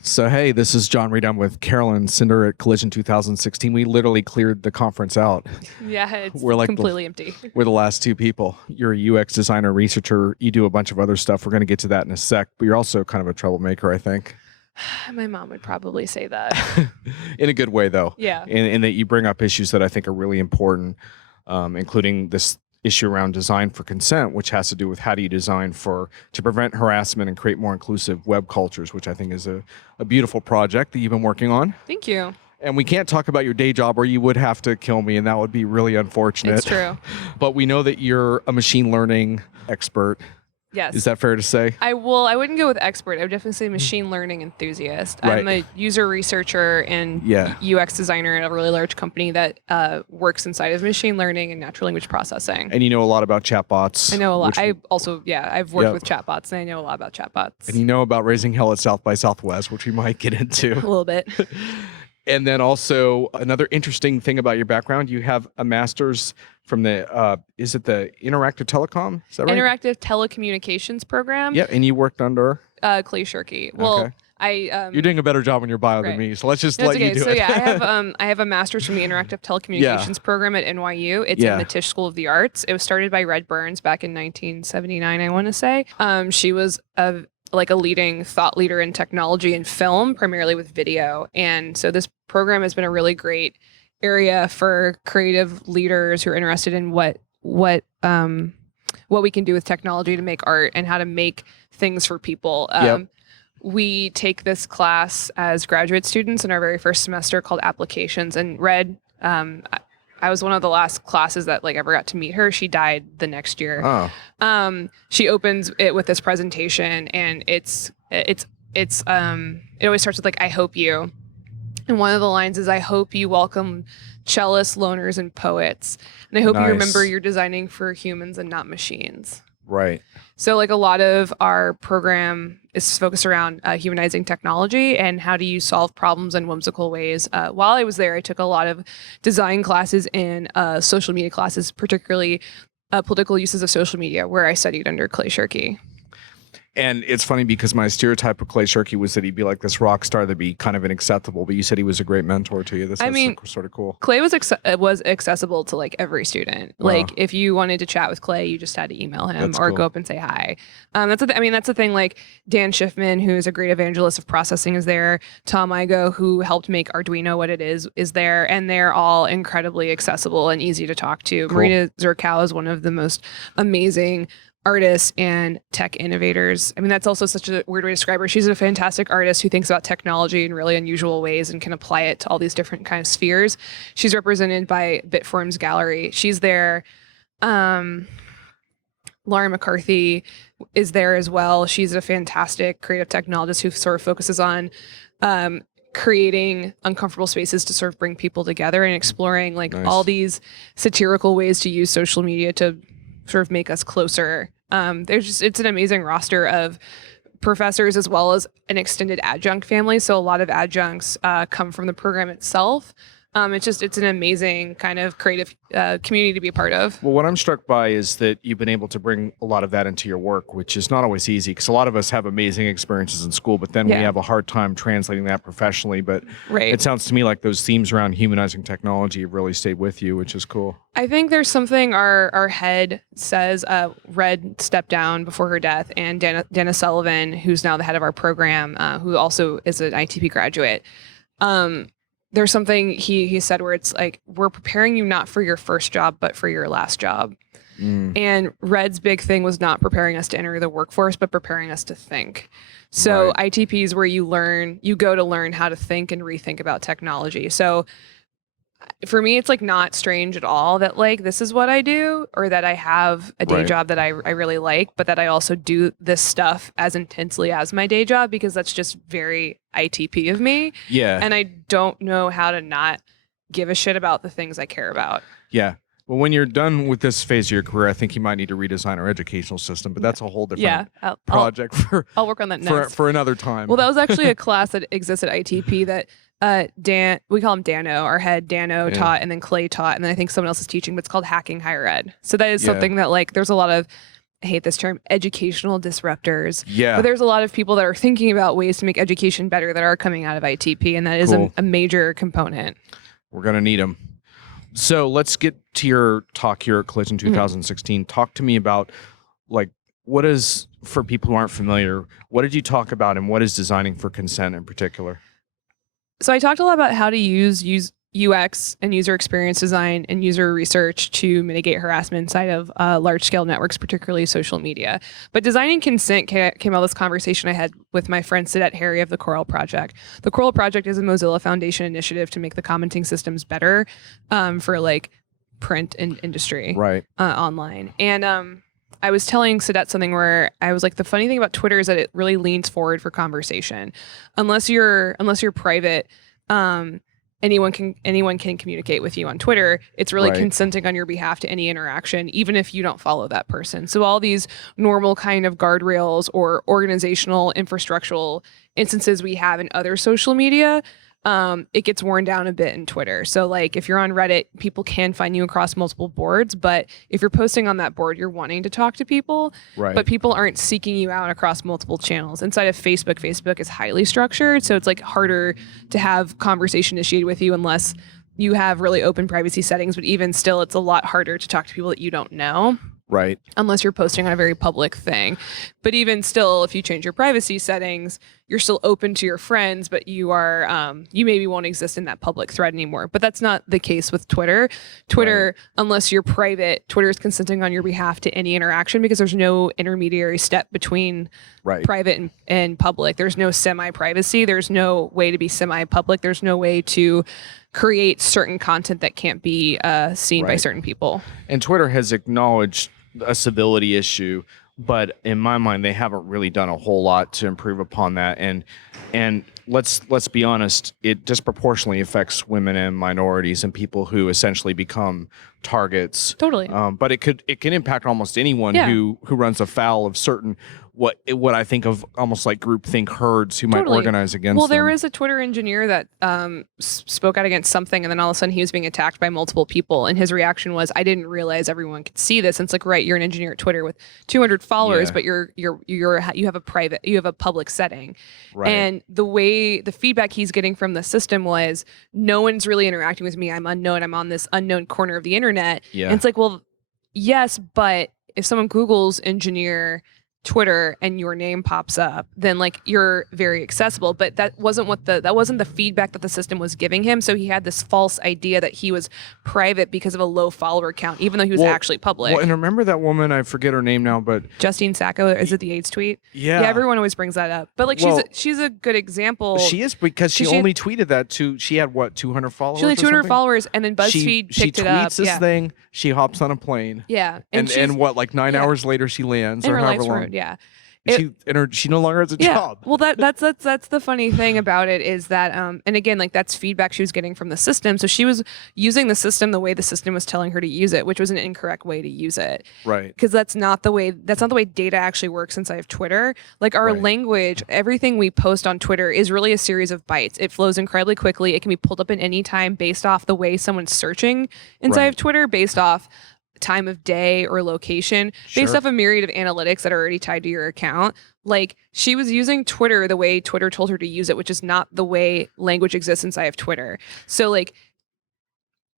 So, hey, this is John Reed. I'm with Caroline Sinders at Collision 2016. We literally cleared the conference out. Yeah, it's We're like completely empty. We're the last two people. You're a UX designer, researcher. You do a bunch of other stuff. We're going to get to that in a sec, but you're also kind of a troublemaker, I think. My mom would probably say that. In a good way, though. Yeah. In that you bring up issues that I think are really important, including this issue around design for consent, which has to do with how do you design to prevent harassment and create more inclusive web cultures, which I think is a beautiful project that you've been working on. Thank you. And we can't talk about your day job or you would have to kill me, and that would be really unfortunate. It's true. But we know that you're a machine learning expert. Yes. Is that fair to say? I wouldn't go with expert. I would definitely say machine learning enthusiast. Right. I'm a user researcher and UX designer at a really large company that works inside of machine learning and natural language processing. And you know a lot about chatbots. I know a lot. I've worked with chatbots, and I know a lot about chatbots. And you know about raising hell at South by Southwest, which we might get into. A little bit. And then also another interesting thing about your background, you have a master's from the, is it the Interactive Telecom? Is that right? Interactive Telecommunications Program. Yeah, and you worked under? Clay Shirky. Well, okay. You're doing a better job on your bio than me, so let's just let you do it. So yeah, I have a master's from the Interactive Telecommunications Program at NYU. It's in the Tisch School of the Arts. It was started by Red Burns back in 1979, I want to say. She was a leading thought leader in technology and film, primarily with video. And so this program has been a really great area for creative leaders who are interested in what we can do with technology to make art and how to make things for people. We take this class as graduate students in our very first semester called Applications. And Red, I was one of the last classes that ever got to meet her. She died the next year. Oh. She opens it with this presentation, and it always starts with I hope you. And one of the lines is, I hope you welcome cellists, loners, and poets. And I hope you remember you're designing for humans and not machines. Right. So a lot of our program is focused around humanizing technology and how do you solve problems in whimsical ways. While I was there, I took a lot of design classes and social media classes, particularly political uses of social media, where I studied under Clay Shirky. And it's funny because my stereotype of Clay Shirky was that he'd be like this rock star that'd be kind of inaccessible, but you said he was a great mentor to you. That's sort of cool. Clay was accessible to every student. Wow. If you wanted to chat with Clay, you just had to email him or go up and say hi. That's the thing. Dan Schiffman, who's a great evangelist of processing, is there. Tom Igo, who helped make Arduino what it is there. And they're all incredibly accessible and easy to talk to. Cool. Marina Zerkow is one of the most amazing artists and tech innovators. That's also such a weird way to describe her. She's a fantastic artist who thinks about technology in really unusual ways and can apply it to all these different kind of spheres. She's represented by Bitform's gallery. She's there. Lauren McCarthy is there as well. She's a fantastic creative technologist who sort of focuses on creating uncomfortable spaces to sort of bring people together and exploring all these satirical ways to use social media to sort of make us closer. It's an amazing roster of professors as well as an extended adjunct family. So a lot of adjuncts come from the program itself. It's an amazing kind of creative community to be a part of. Well, what I'm struck by is that you've been able to bring a lot of that into your work, which is not always easy because a lot of us have amazing experiences in school, but then we have a hard time translating that professionally. But it sounds to me like those themes around humanizing technology have really stayed with you, which is cool. I think there's something our head says. Red stepped down before her death, and Dana Sullivan, who's now the head of our program, who also is an ITP graduate, there's something he said where it's we're preparing you not for your first job, but for your last job. And Red's big thing was not preparing us to enter the workforce, but preparing us to think. So ITP is where you go to learn how to think and rethink about technology. So for me, it's not strange at all that this is what I do, or that I have a day job that I really like, but that I also do this stuff as intensely as my day job, because that's just very ITP of me. Yeah. And I don't know how to not give a shit about the things I care about. Yeah. Well, when you're done with this phase of your career, I think you might need to redesign our educational system, but that's a whole different project. I'll work on that next. For another time. Well, that was actually a class that exists at ITP that we call him Dano, our head Dano taught, and then Clay taught, and then I think someone else is teaching, but it's called Hacking Higher Ed. So that is something that there's a lot of hate this term, educational disruptors. Yeah. But there's a lot of people that are thinking about ways to make education better that are coming out of ITP, and that is a major component. We're going to need them. So let's get to your talk here at Collision 2016. Talk to me about, like, what is, for people who aren't familiar, what did you talk about, and what is designing for consent in particular? So I talked a lot about how to use UX and user experience design and user research to mitigate harassment inside of large-scale networks, particularly social media. But designing consent came out of this conversation I had with my friend Sidet Harry of the Coral Project. The Coral Project is a Mozilla Foundation initiative to make the commenting systems better for like print and industry online. And I was telling Sidet something where I was like, the funny thing about Twitter is that it really leans forward for conversation. Unless you're private, anyone can communicate with you on Twitter. It's really consenting on your behalf to any interaction, even if you don't follow that person. So all these normal kind of guardrails or organizational infrastructural instances we have in other social media, it gets worn down a bit in Twitter. So like if you're on Reddit, people can find you across multiple boards, but if you're posting on that board, you're wanting to talk to people, but people aren't seeking you out across multiple channels. Inside of Facebook is highly structured, so it's like harder to have conversation initiated with you unless you have really open privacy settings, but even still, it's a lot harder to talk to people that you don't know. Right. Unless you're posting on a very public thing. But even still, if you change your privacy settings, you're still open to your friends, but you are, you maybe won't exist in that public thread anymore. But that's not the case with Twitter. Twitter, unless you're private, Twitter is consenting on your behalf to any interaction because there's no intermediary step between private and public. There's no semi-privacy. There's no way to be semi-public. There's no way to create certain content that can't be seen by certain people. And Twitter has acknowledged a civility issue, but in my mind, they haven't really done a whole lot to improve upon that. And let's be honest, it disproportionately affects women and minorities and people who essentially become targets. Totally. But it can impact almost anyone who runs afoul of certain what I think of almost like groupthink herds who might organize against them. Well, there is a Twitter engineer that spoke out against something, and then all of a sudden he was being attacked by multiple people, and his reaction was, "I didn't realize everyone could see this." And it's like, right, you're an engineer at Twitter with 200 followers, but you have a public setting, and the feedback he's getting from the system was, no one's really interacting with me. I'm unknown. I'm on this unknown corner of the internet. And it's like, well, yes, but if someone Googles engineer Twitter and your name pops up, then like you're very accessible. But that wasn't the feedback that the system was giving him. So he had this false idea that he was private because of a low follower count, even though he was actually public. Well, and remember that woman, I forget her name now, but Justine Sacco, is it the AIDS tweet? Yeah, everyone always brings that up. But like she's a good example. She is, because she only tweeted that she had what, 200 followers? She only 200 followers, and then BuzzFeed picked it up. She tweets this thing, she hops on a plane. Yeah. And what, like 9 hours later she lands, in or her however life's long. road, yeah. She no longer has a job. Well, that's the funny thing about it is that, and again, like that's feedback she was getting from the system. So she was using the system the way the system was telling her to use it, which was an incorrect way to use it. Right. Because that's not the way data actually works inside of Twitter. Like our language, everything we post on Twitter is really a series of bytes. It flows incredibly quickly. It can be pulled up at any time based off the way someone's searching inside of Twitter, based off time of day or location, based off a myriad of analytics that are already tied to your account. Like she was using Twitter the way Twitter told her to use it, which is not the way language exists inside of Twitter. So like,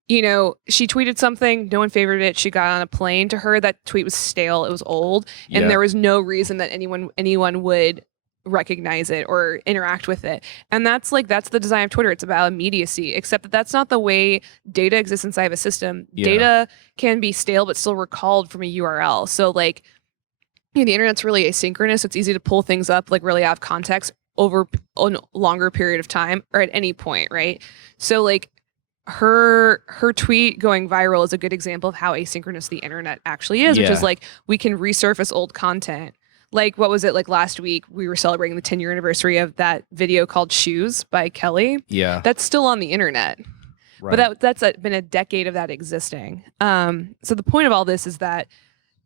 you know, she tweeted something, no one favored it, she got on a plane. To her, that tweet was stale, it was old, and there was no reason that anyone would recognize it or interact with it. And that's the design of Twitter. It's about immediacy, except that that's not the way data exists inside of a system. Data can be stale but still recalled from a URL. So like, you know, the internet's really asynchronous. So it's easy to pull things up like really out of context over a longer period of time or at any point, right? So like her tweet going viral is a good example of how asynchronous the internet actually is, which is like we can resurface old content. Like, what was it, like last week, we were celebrating the 10-year anniversary of that video called Shoes by Kelly. Yeah. That's still on the internet. Right. But that's been a decade of that existing. So the point of all this is that,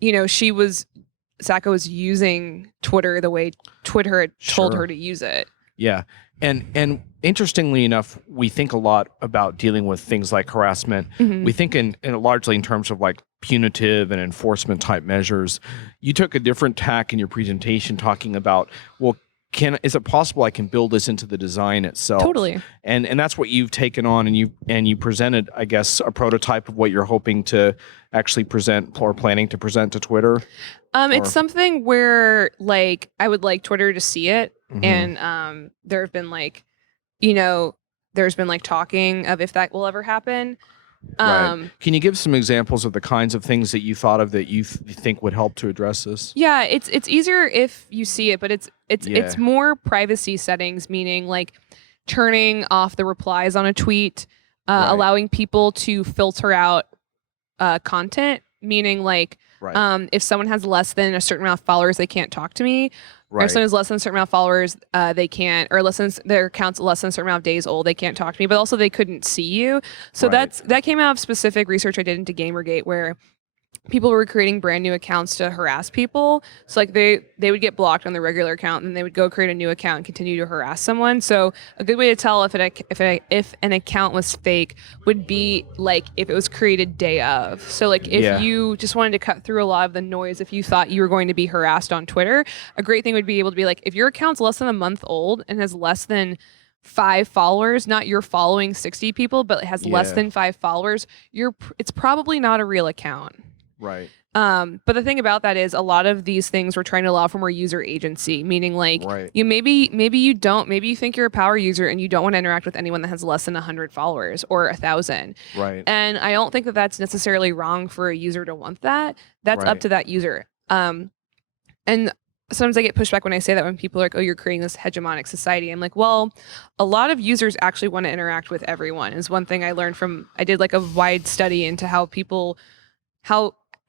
you know, Sacco was using Twitter the way Twitter had told her to use it. Yeah. And interestingly enough, we think a lot about dealing with things like harassment. We think in largely in terms of like punitive and enforcement type measures. You took a different tack in your presentation talking about, well, is it possible I can build this into the design itself? Totally. And that's what you've taken on, and you presented, I guess, a prototype of what you're hoping to actually present or planning to present to Twitter. It's something where like I would like Twitter to see it, and there have been like, there's been like talking of if that will ever happen. Right. Can you give some examples of the kinds of things that you thought of that you think would help to address this? Yeah, it's easier if you see it, but it's more privacy settings, meaning like turning off the replies on a tweet, allowing people to filter out content, meaning like if someone has less than a certain amount of followers, they can't talk to me. Or if someone has less than a certain amount of followers, they can't, or their account's less than a certain amount of days old, they can't talk to me, but also they couldn't see you. So that came out of specific research I did into Gamergate, where people were creating brand new accounts to harass people. So like they would get blocked on their regular account, and then they would go create a new account and continue to harass someone. So a good way to tell if an account was fake would be like if it was created day of. So like if you just wanted to cut through a lot of the noise, if you thought you were going to be harassed on Twitter, a great thing would be able to be like, if your account's less than a month old and has less than 5 followers, not you're following 60 people, but it has less than 5 followers, it's probably not a real account. Right. But the thing about that is a lot of these things we're trying to allow for more user agency, meaning like maybe you think you're a power user and you don't want to interact with anyone that has less than 100 followers or 1,000. Right. And I don't think that that's necessarily wrong for a user to want that. That's up to that user. And sometimes I get pushback when I say that, when people are like, oh, you're creating this hegemonic society. I'm like, well, a lot of users actually want to interact with everyone. Is one thing I learned I did like a wide study into how people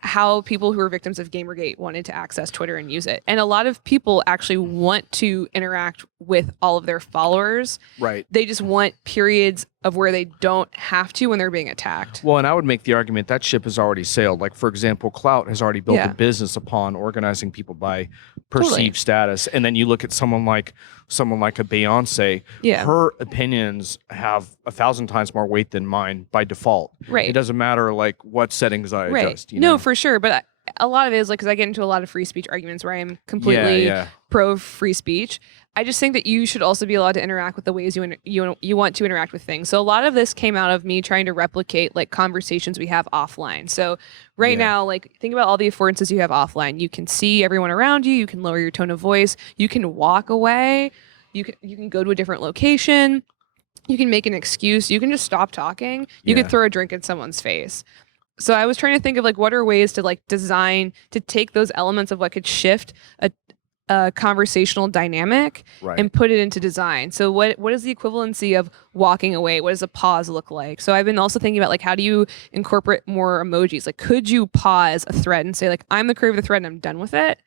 who are victims of Gamergate wanted to access Twitter and use it. And a lot of people actually want to interact with all of their followers. Right. They just want periods of where they don't have to when they're being attacked. Well, and I would make the argument that ship has already sailed. Like, for example, Clout has already built a business upon organizing people by perceived status. And then you look at someone like a Beyonce, her opinions have 1,000 times more weight than mine by default. Right. It doesn't matter like what settings I adjust. No, for sure. But a lot of it is like, because I get into a lot of free speech arguments where I am completely pro free speech. I just think that you should also be allowed to interact with the ways you want to interact with things. So a lot of this came out of me trying to replicate like conversations we have offline. So now, like, think about all the affordances you have offline. You can see everyone around you. You can lower your tone of voice. You can walk away. You can go to a different location. You can make an excuse. You can just stop talking. You could throw a drink in someone's face. So I was trying to think of like what are ways to like design to take those elements of what could shift a conversational dynamic and put it into design. So what is the equivalency of walking away? What does a pause look like? So I've been also thinking about like, how do you incorporate more emojis? Like, could you pause a thread and say like, I'm the creator of the thread and I'm done with it,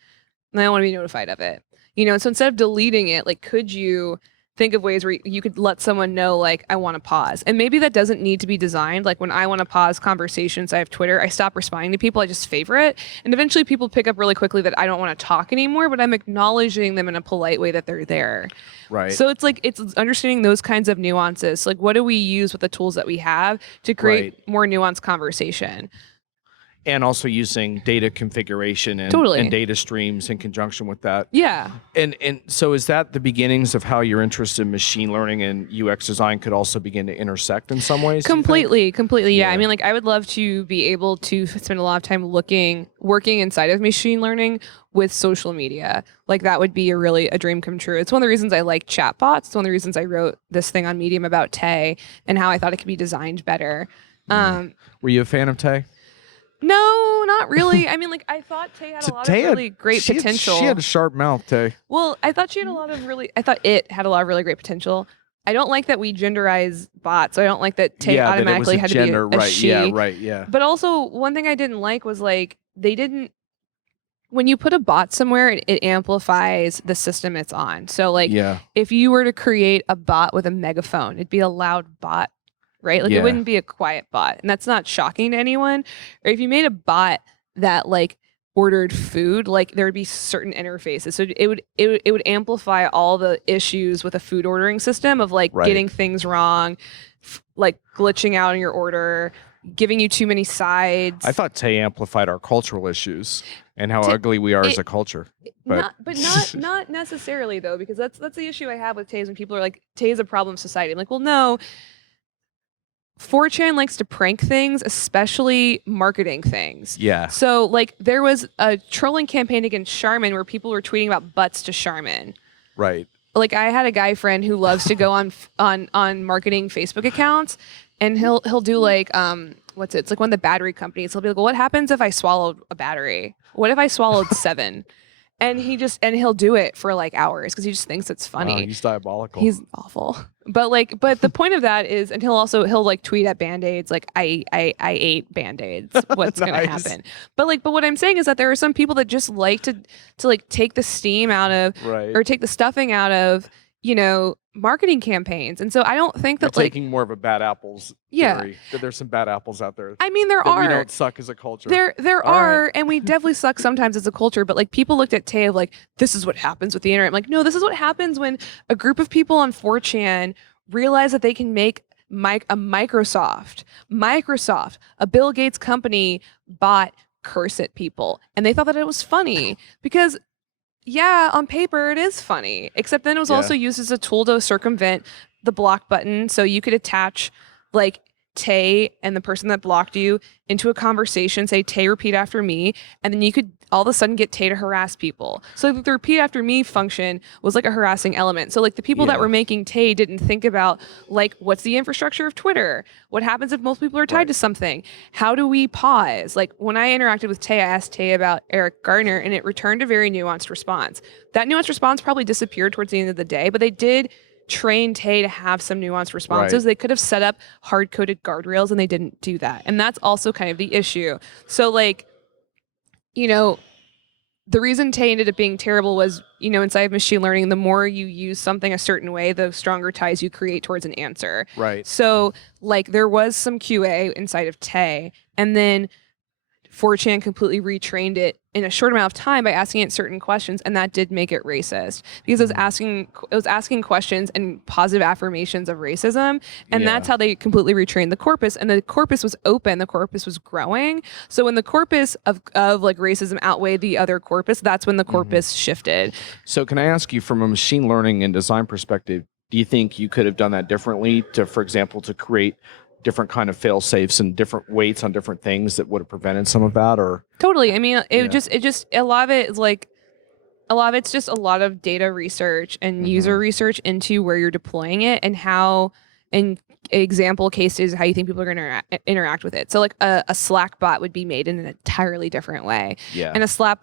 and I don't want to be notified of it. So instead of deleting it, like, could you think of ways where you could let someone know, like, I want to pause. And maybe that doesn't need to be designed. Like when I want to pause conversations, I have Twitter, I stop responding to people, I just favorite. And eventually people pick up really quickly that I don't want to talk anymore, but I'm acknowledging them in a polite way that they're there. Right. So it's like, it's understanding those kinds of nuances. Like, what do we use with the tools that we have to create more nuanced conversation? And also using data configuration and data streams in conjunction with that. Yeah. And so is that the beginnings of how your interest in machine learning and UX design could also begin to intersect in some ways? Completely. Yeah. I mean, like, I would love to be able to spend a lot of time working inside of machine learning with social media. Like, that would be a dream come true. It's one of the reasons I like chatbots. It's one of the reasons I wrote this thing on Medium about Tay and how I thought it could be designed better. Were you a fan of Tay? No, not really. I mean, like, I thought Tay had a lot of really great potential. She had a sharp mouth, Tay. Well, I thought it had a lot of really great potential. I don't like that we genderize bots. So I don't like that Tay automatically had to be a she. Yeah, right, yeah. But also, one thing I didn't like was, like, when you put a bot somewhere, it amplifies the system it's on. So, like, if you were to create a bot with a megaphone, it'd be a loud bot. Right? Like, it wouldn't be a quiet bot. And that's not shocking to anyone. Or if you made a bot that, like, ordered food, like, there would be certain interfaces. So it would amplify all the issues with a food ordering system of, like, getting things wrong, like glitching out in your order, giving you too many sides. I thought Tay amplified our cultural issues and how ugly we are as a culture. But not necessarily though, because that's the issue I have with Tay is when people are like, Tay is a problem of society. I'm like, well, no. 4chan likes to prank things, especially marketing things. Yeah. So like there was a trolling campaign against Charmin where people were tweeting about butts to Charmin. Right. Like I had a guy friend who loves to go on marketing Facebook accounts, and he'll do like what's it? It's like one of the battery companies. He'll be like, well, what happens if I swallowed a battery? What if I swallowed 7? And he'll do it for like hours because he just thinks it's funny. Wow, he's diabolical. He's awful. But the point of that is, and he'll like tweet at Band-Aids like I ate Band-Aids. What's Nice. gonna happen? But what I'm saying is that there are some people that just like to like take the steam out of or take the stuffing out of, you know, marketing campaigns. And so I don't think that You're taking more of a bad apples theory. That there's some bad apples out there. I mean, there are. We don't suck as a culture. There are, right. And we definitely suck sometimes as a culture. But like people looked at Tay of like, this is what happens with the internet. I'm like, no, this is what happens when a group of people on 4chan realize that they can make a Microsoft, a Bill Gates company, bot curse at people, and they thought that it was funny because. Yeah, on paper it is funny, except then it was also used as a tool to circumvent the block button. So you could attach like Tay and the person that blocked you into a conversation, say, Tay, repeat after me. And then you could all of a sudden get Tay to harass people. So the repeat after me function was like a harassing element. So like the people that were making Tay didn't think about like, what's the infrastructure of Twitter? What happens if most people are tied to something? How do we pause? Like when I interacted with Tay, I asked Tay about Eric Gardner and it returned a very nuanced response. That nuanced response probably disappeared towards the end of the day, but they did train Tay to have some nuanced responses. They could have set up hard-coded guardrails and they didn't do that. And that's also kind of the issue. So like, you know, the reason Tay ended up being terrible was, you know, inside of machine learning, the more you use something a certain way, the stronger ties you create towards an answer. Right. So like there was some QA inside of Tay, and then 4chan completely retrained it in a short amount of time by asking it certain questions, and that did make it racist because it was asking questions and positive affirmations of racism, and that's how they completely retrained the corpus. And the corpus was open, the corpus was growing. So when the corpus of like racism outweighed the other corpus, that's when the corpus shifted. So can I ask you, from a machine learning and design perspective, do you think you could have done that differently to, for example, to create different kind of fail-safes and different weights on different things that would have prevented some of that? Or totally. I mean, it just a lot of it is like, a lot of it's just a lot of data research and user research into where you're deploying it and how, and example cases, how you think people are going to interact with it. So like a Slack bot would be made in an entirely different way. Yeah. And a Slack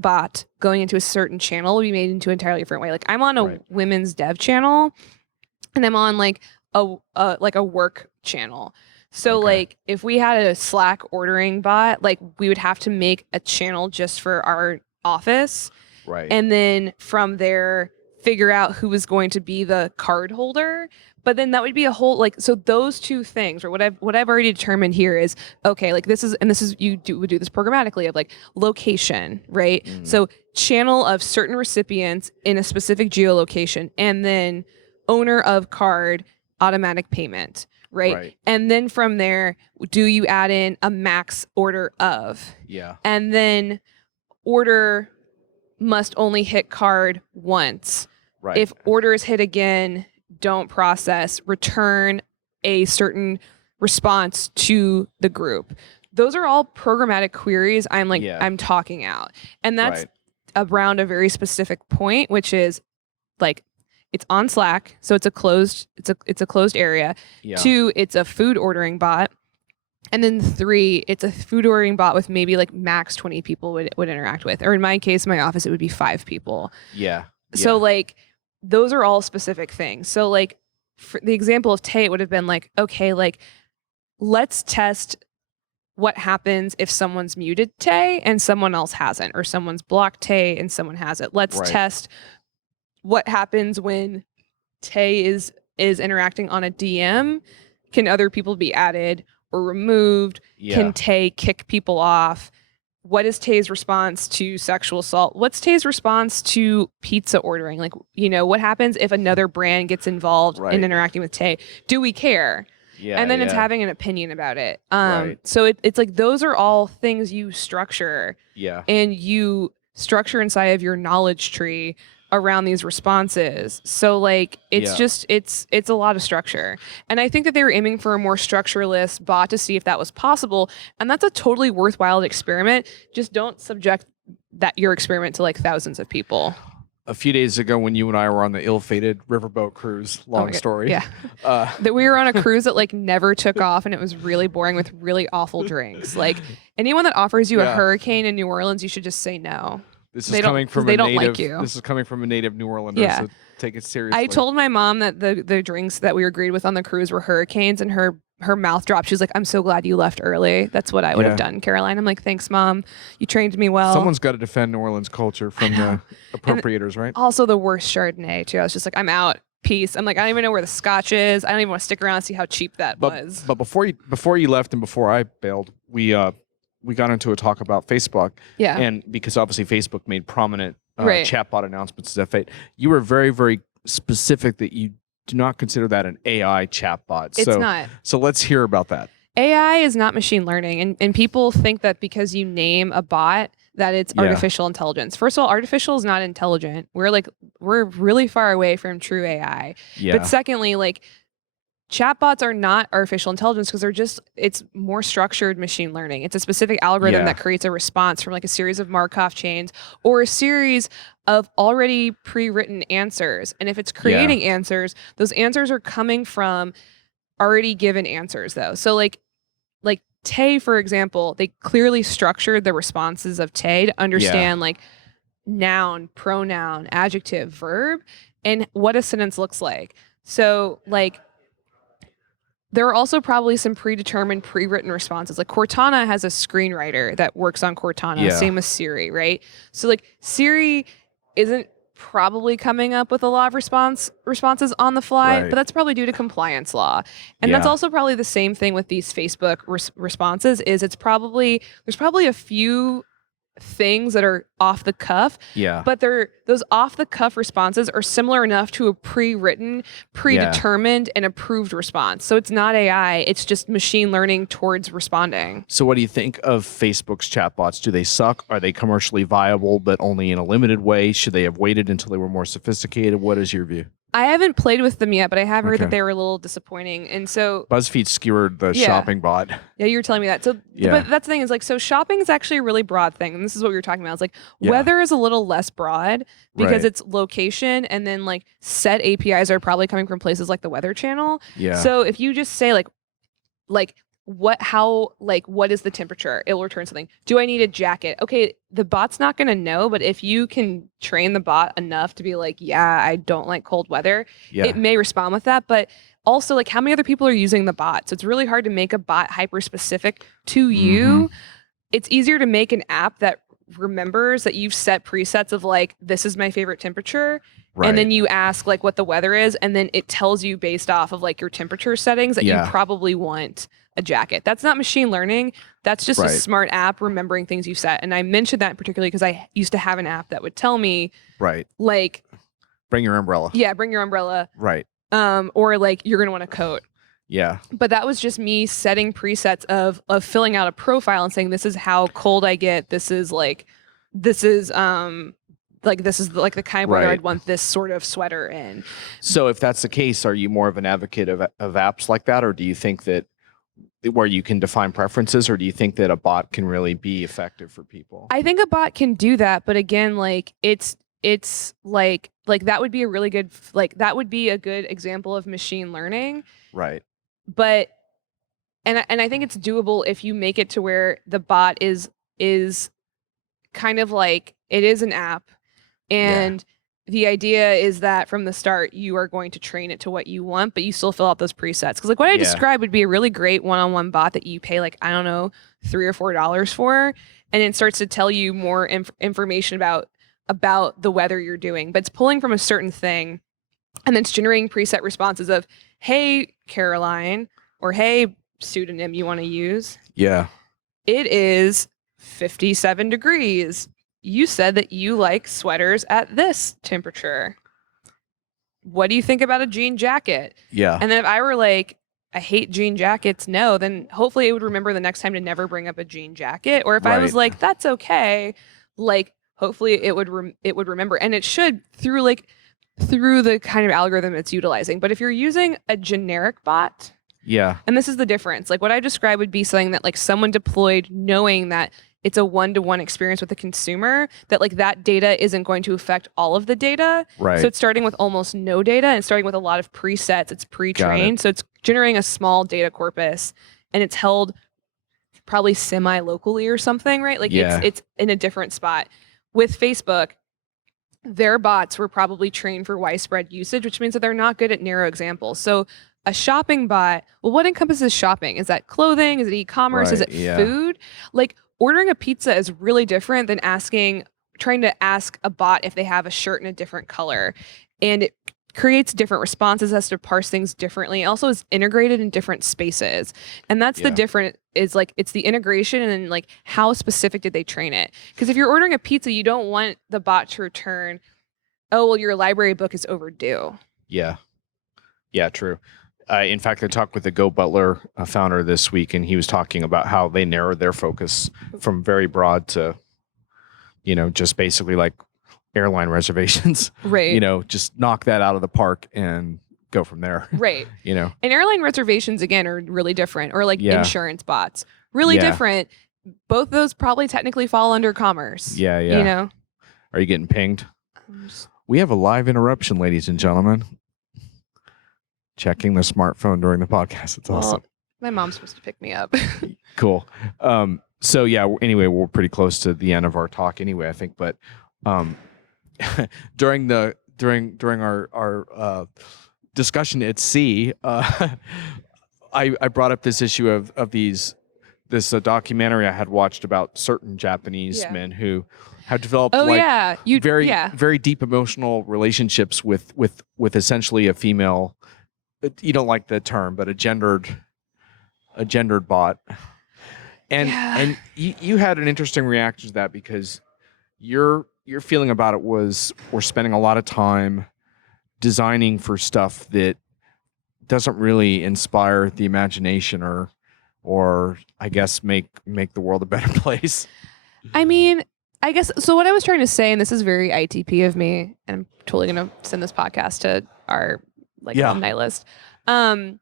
bot going into a certain channel would be made into an entirely different way. Like I'm on a women's dev channel and I'm on like a work channel. So like if we had a Slack ordering bot, like we would have to make a channel just for our office. Right. And then from there figure out who was going to be the card holder. But then that would be a whole like, so those two things, or what I've already determined here is, okay, like this is would do this programmatically of like location, right? So channel of certain recipients in a specific geolocation, and then owner of card, automatic payment, right? And then from there, do you add in a max order of? Yeah. And then order must only hit card once. Right. If order is hit again, don't process, return a certain response to the group. Those are all programmatic queries I'm talking out. And that's around a very specific point, which is like, it's on Slack, so it's a closed area. Yeah. 2, it's a food ordering bot. And then 3, it's a food ordering bot with maybe like max 20 people would interact with. Or in my case, my office, it would be 5 people. Yeah. So like those are all specific things. So like for the example of Tay, it would have been like, okay, like let's test what happens if someone's muted Tay and someone else hasn't, or someone's blocked Tay and someone has it. Let's test what happens when Tay is interacting on a DM. Can other people be added or removed? Can Tay kick people off? What is Tay's response to sexual assault? What's Tay's response to pizza ordering? Like, you know, what happens if another brand gets involved in interacting with Tay? Do we care? and then it's having an opinion about it. So it's like those are all things you structure. Yeah. And you structure inside of your knowledge tree around these responses. So like it's just it's a lot of structure. And I think that they were aiming for a more structureless bot to see if that was possible. And that's a totally worthwhile experiment. Just don't subject your experiment to like thousands of people. A few days ago when you and I were on the ill-fated riverboat cruise, long story. Yeah. That we were on a cruise that like never took off, and it was really boring with really awful drinks. Like anyone that offers you a hurricane in New Orleans, you should just say no. This is coming from a native New Orleander, so take it seriously. I told my mom that the drinks that we agreed with on the cruise were hurricanes, and her mouth dropped. She's like, I'm so glad you left early. That's what I would have done, Caroline. I'm like, thanks, Mom. You trained me well. Someone's got to defend New Orleans culture from the appropriators, right? Also the worst Chardonnay, too. I was just like, I'm out. Peace. I'm like, I don't even know where the scotch is. I don't even want to stick around and see how cheap that was. But before you left and before I bailed, we got into a talk about Facebook. Yeah. And because obviously Facebook made prominent chatbot announcements as F8, you were very, very specific that you do not consider that an AI chatbot. It's not. So let's hear about that. AI is not machine learning. And people think that because you name a bot that it's artificial intelligence. First of all, artificial is not intelligent. We're really far away from true AI. Yeah. But secondly, like chatbots are not artificial intelligence because it's more structured machine learning. It's a specific algorithm that creates a response from like a series of Markov chains or a series of already pre-written answers. And if it's creating answers, those answers are coming from already given answers though. So like Tay, for example, they clearly structured the responses of Tay to understand like noun, pronoun, adjective, verb, and what a sentence looks like. So like there are also probably some predetermined, pre-written responses. Like Cortana has a screenwriter that works on Cortana. Same with Siri, right? So like Siri isn't probably coming up with a lot of responses on the fly, but that's probably due to compliance law. And that's also probably the same thing with these Facebook responses is there's probably a few things that are off the cuff, but those off the cuff responses are similar enough to a pre-written, predetermined and approved response. So it's not AI, it's just machine learning towards responding. So what do you think of Facebook's chatbots? Do they suck? Are they commercially viable but only in a limited way? Should they have waited until they were more sophisticated? What is your view? I haven't played with them yet, but I have heard that they were a little disappointing. And so BuzzFeed skewered the shopping bot. Yeah, you were telling me that. So but that's the thing is like, so shopping is actually a really broad thing. And this is what we were talking about. It's like weather is a little less broad because it's location, and then like set APIs are probably coming from places like the Weather Channel. Yeah. So if you just say like what is the temperature? It will return something. Do I need a jacket? Okay, the bot's not going to know, but if you can train the bot enough to be like, yeah, I don't like cold weather, it may respond with that. But also, like, how many other people are using the bot? So it's really hard to make a bot hyper specific to you. It's easier to make an app that remembers that you've set presets of like, this is my favorite temperature. And then you ask like what the weather is, and then it tells you based off of like your temperature settings that you probably want a jacket. That's not machine learning. That's just a smart app remembering things you set. And I mentioned that particularly because I used to have an app that would tell me like bring your umbrella. Yeah, bring your umbrella. Right. Or like you're gonna want a coat. Yeah. But that was just me setting presets of filling out a profile and saying this is how cold I get. This is the kind of weather I'd want this sort of sweater in. So if that's the case, are you more of an advocate of apps like that, or do you think that where you can define preferences, or do you think that a bot can really be effective for people? I think a bot can do that, but again, like it's like that would be a really good that would be a good example of machine learning. Right. But and I think it's doable if you make it to where the bot is kind of like it is an app. And the idea is that from the start, you are going to train it to what you want, but you still fill out those presets. Because like what I described would be a really great one-on-one bot that you pay like, I don't know, $3 or $4 for. And it starts to tell you more information about the weather you're doing. But it's pulling from a certain thing. And then it's generating preset responses of, hey, Caroline, or hey, pseudonym you want to use. Yeah. It is 57 degrees. You said that you like sweaters at this temperature. What do you think about a jean jacket? Yeah. And then if I were like, I hate jean jackets, no, then hopefully it would remember the next time to never bring up a jean jacket. Or if I was like, that's okay, like hopefully it would remember, and it should through the kind of algorithm it's utilizing. But if you're using a generic bot, and this is the difference, like what I described would be something that like someone deployed knowing that it's a one-to-one experience with the consumer, that like that data isn't going to affect all of the data. So it's starting with almost no data and starting with a lot of presets. It's pre-trained. So it's generating a small data corpus, and it's held probably semi-locally or something, right? Like it's in a different spot. With Facebook, their bots were probably trained for widespread usage, which means that they're not good at narrow examples. So a shopping bot, well, what encompasses shopping? Is that clothing? Is it e-commerce? Is it food? Like ordering a pizza is really different than trying to ask a bot if they have a shirt in a different color. And it creates different responses, has to parse things differently. It also is integrated in different spaces. And that's the difference, is like it's the integration and then like how specific did they train it? Because if you're ordering a pizza, you don't want the bot to return, oh, well, your library book is overdue. Yeah, true. In fact, I talked with the Go Butler founder this week, and he was talking about how they narrowed their focus from very broad to, just basically like airline reservations. Right. Just knock that out of the park and go from there. Right. And airline reservations, again, are really different. Or like insurance bots. Really different. Both of those probably technically fall under commerce. Yeah. Are you getting pinged? We have a live interruption, ladies and gentlemen. Checking the smartphone during the podcast. It's awesome. My mom's supposed to pick me up. Cool. So anyway, we're pretty close to the end of our talk anyway, I think. But during our discussion at sea, I brought up this issue of this documentary I had watched about certain Japanese men who have developed very deep emotional relationships with essentially a female. You don't like the term, but a gendered bot. And you had an interesting reaction to that, because your feeling about it was, we're spending a lot of time designing for stuff that doesn't really inspire the imagination or I guess make the world a better place. I mean, I guess so. What I was trying to say, and this is very ITP of me, and I'm totally going to send this podcast to our alumni list. I'm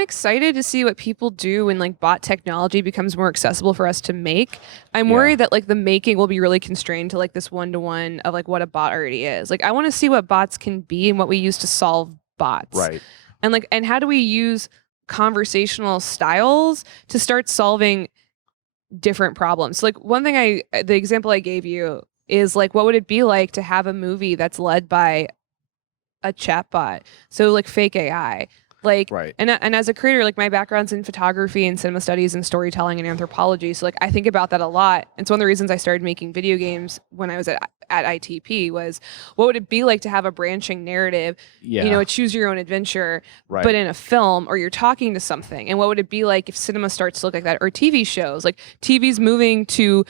excited to see what people do when like bot technology becomes more accessible for us to make. I'm worried that like the making will be really constrained to like this one-to-one of like what a bot already is. Like I want to see what bots can be and what we use to solve bots. Right. And how do we use conversational styles to start solving different problems? So like one thing the example I gave you is like, what would it be like to have a movie that's led by a chatbot? So like fake AI, like, and as a creator, like my background's in photography and cinema studies and storytelling and anthropology. So like I think about that a lot. And it's one of the reasons I started making video games when I was at ITP was, what would it be like to have a branching narrative, a choose your own adventure, but in a film, or you're talking to something. And what would it be like if cinema starts to look like that, or TV shows? Like TV's moving to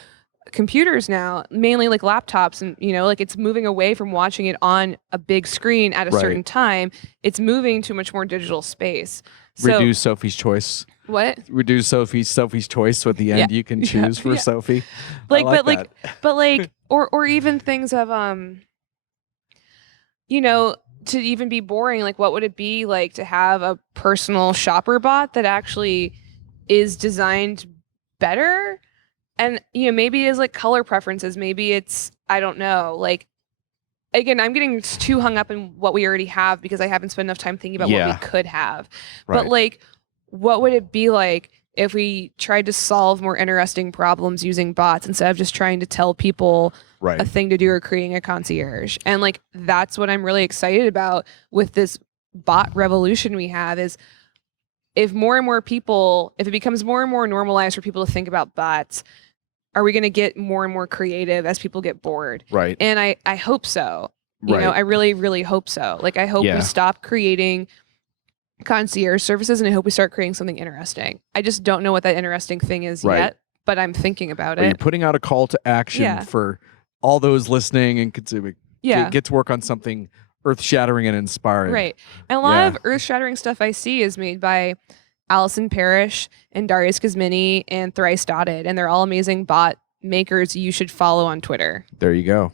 computers now, mainly like laptops, and like it's moving away from watching it on a big screen at a certain time. It's moving to a much more digital space. So, reduce Sophie's choice. What? Reduce Sophie's choice. So at the end, you can choose for Sophie. But or even things of to even be boring. Like, what would it be like to have a personal shopper bot that actually is designed better? And, maybe it is like color preferences. Maybe it's, I don't know. Like, again, I'm getting too hung up in what we already have because I haven't spent enough time thinking about what we could have. But like, what would it be like if we tried to solve more interesting problems using bots instead of just trying to tell people a thing to do or creating a concierge? And like, that's what I'm really excited about with this bot revolution we have is, if more and more people, if it becomes more and more normalized for people to think about bots, are we going to get more and more creative as people get bored? Right. And I hope so. I really, really hope so. Like, I hope we stop creating concierge services, and I hope we start creating something interesting. I just don't know what that interesting thing is yet, but I'm thinking about it. You're putting out a call to action for all those listening and consuming. Get to work on something earth-shattering and inspiring. Right. And a lot of earth-shattering stuff I see is made by Allison Parrish and Darius Gizmini and Thrice Dotted, and they're all amazing bot makers you should follow on Twitter. There you go.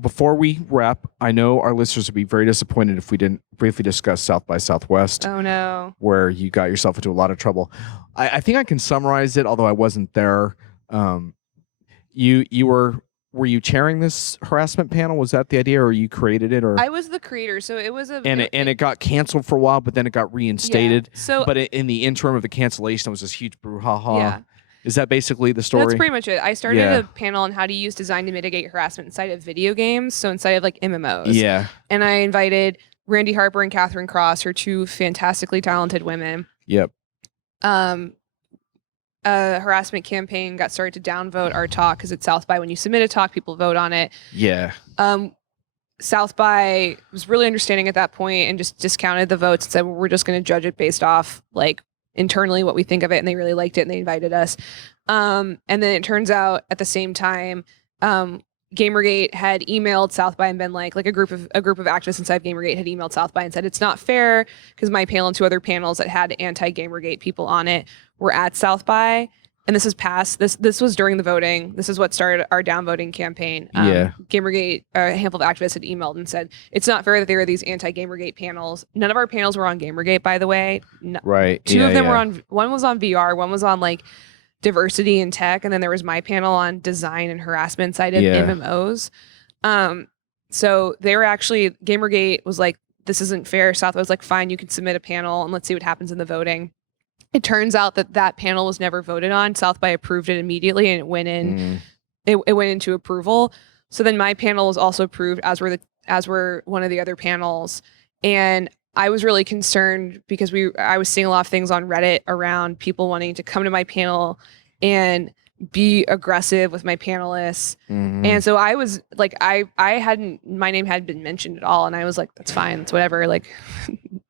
Before we wrap, I know our listeners would be very disappointed if we didn't briefly discuss South by Southwest. Oh, no. Where you got yourself into a lot of trouble. I think I can summarize it, although I wasn't there. Were you chairing this harassment panel? Was that the idea, or you created it? Or I was the creator, so it was and it got canceled for a while, but then it got reinstated. Yeah. So, but in the interim of the cancellation, it was this huge brouhaha. Yeah. Is that basically the story? That's pretty much it. I started a panel on how to use design to mitigate harassment inside of video games, so inside of like MMOs. Yeah. And I invited Randy Harper and Catherine Cross, her two fantastically talented women. Yep. A harassment campaign got started to downvote our talk because it's South by. When you submit a talk, people vote on it. Yeah. South by was really understanding at that point and just discounted the votes and said, well, we're just going to judge it based off like internally what we think of it, and they really liked it and they invited us. And then it turns out at the same time, Gamergate had emailed South by and been like a group of activists inside Gamergate had emailed South by and said it's not fair because my panel and two other panels that had anti-Gamergate people on it were at South by. And this is past this was during the voting. This is what started our downvoting campaign. Gamergate, a handful of activists had emailed and said it's not fair that there are these anti-Gamergate panels. None of our panels were on Gamergate, by the way. Right. Two of them were on. One was on VR. One was on like diversity in tech, and then there was my panel on design and harassment side of MMOs. So they were actually Gamergate was like, this isn't fair. South was like, fine, you can submit a panel and let's see what happens in the voting. It turns out that panel was never voted on. South by approved it immediately, and it went in. It went into approval. So then my panel was also approved, as were one of the other panels. And I was really concerned because I was seeing a lot of things on Reddit around people wanting to come to my panel and be aggressive with my panelists. And so I was like, my name hadn't been mentioned at all. And I was like, that's fine. It's whatever. Like,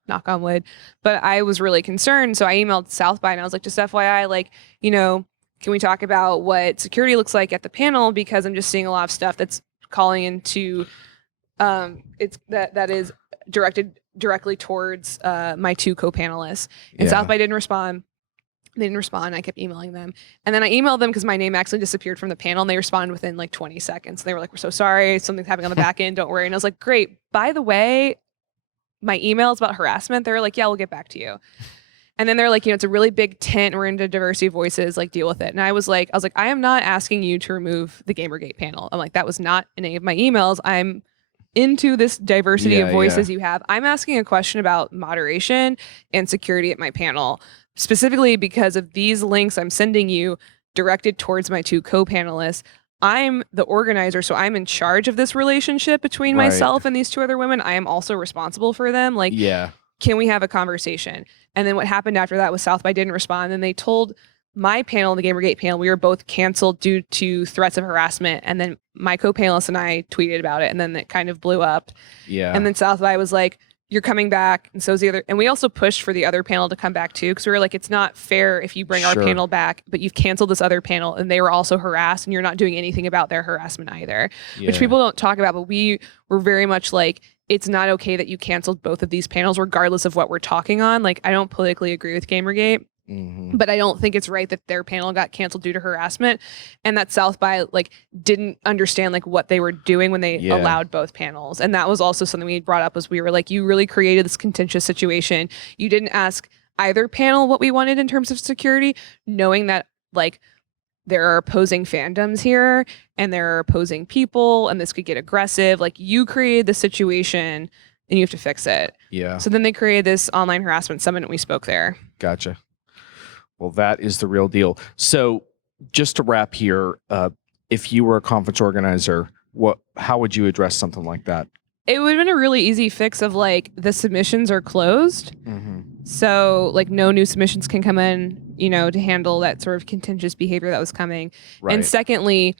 knock on wood. But I was really concerned. So I emailed South by and I was like, just FYI, like, can we talk about what security looks like at the panel? Because I'm just seeing a lot of stuff that's calling into, that is directed directly towards my two co-panelists. And South by didn't respond. They didn't respond. I kept emailing them. And then I emailed them because my name actually disappeared from the panel, and they responded within like 20 seconds. They were like, we're so sorry. Something's happening on the back end. Don't worry. And I was like, great. By the way, my emails about harassment, they were like, yeah, we'll get back to you. And then they're like, it's a really big tent. We're into diversity of voices, like deal with it. And I was like, I am not asking you to remove the Gamergate panel. I'm like, that was not in any of my emails. I'm into this diversity of voices you have. I'm asking a question about moderation and security at my panel, specifically because of these links I'm sending you directed towards my two co-panelists. I'm the organizer, so I'm in charge of this relationship between myself and these two other women. I am also responsible for them. Like, can we have a conversation? And then what happened after that was South by didn't respond. And they told my panel, the Gamergate panel, we were both canceled due to threats of harassment. And then my co-panelist and I tweeted about it, and then it kind of blew up. Yeah. And then South by was like, you're coming back, and so's the other. And we also pushed for the other panel to come back too, because we were like, it's not fair if you bring our panel back, but you've canceled this other panel, and they were also harassed, and you're not doing anything about their harassment either, which people don't talk about. But we were very much like, it's not okay that you canceled both of these panels, regardless of what we're talking on. Like, I don't politically agree with Gamergate. But I don't think it's right that their panel got canceled due to harassment, and that South by like didn't understand like what they were doing when they allowed both panels. And that was also something we brought up, was we were like, you really created this contentious situation. You didn't ask either panel what we wanted in terms of security, knowing that like there are opposing fandoms here and there are opposing people and this could get aggressive. Like, you created the situation and you have to fix it. Yeah. So then they created this online harassment summit and we spoke there. Gotcha. Well, that is the real deal. So just to wrap here, if you were a conference organizer, how would you address something like that? It would have been a really easy fix of like, the submissions are closed. So like no new submissions can come in, to handle that sort of contentious behavior that was coming. Right. And secondly,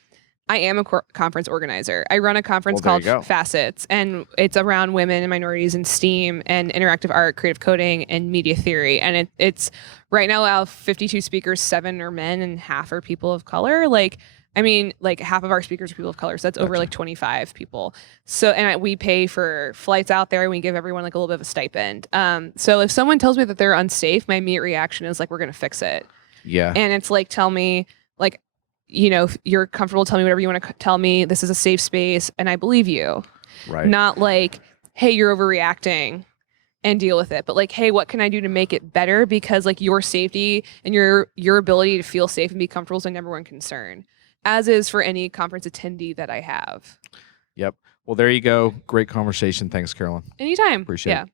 I am a conference organizer. I run a conference called Facets, and it's around women and minorities in STEAM and interactive art, creative coding, and media theory. And it's right now out of 52 speakers, 7 are men and half are people of color. Like, I mean, like half of our speakers are people of color. So that's over like 25 people. So, and we pay for flights out there and we give everyone like a little bit of a stipend. So if someone tells me that they're unsafe, my immediate reaction is like, we're going to fix it. Yeah. And it's like, tell me, like, if you're comfortable, tell me whatever you want to tell me. This is a safe space. And I believe you. Right. Not like, hey, you're overreacting and deal with it. But like, hey, what can I do to make it better? Because like your safety and your ability to feel safe and be comfortable is my number one concern, as is for any conference attendee that I have. Yep. Well, there you go. Great conversation. Thanks, Caroline. Anytime. Appreciate it.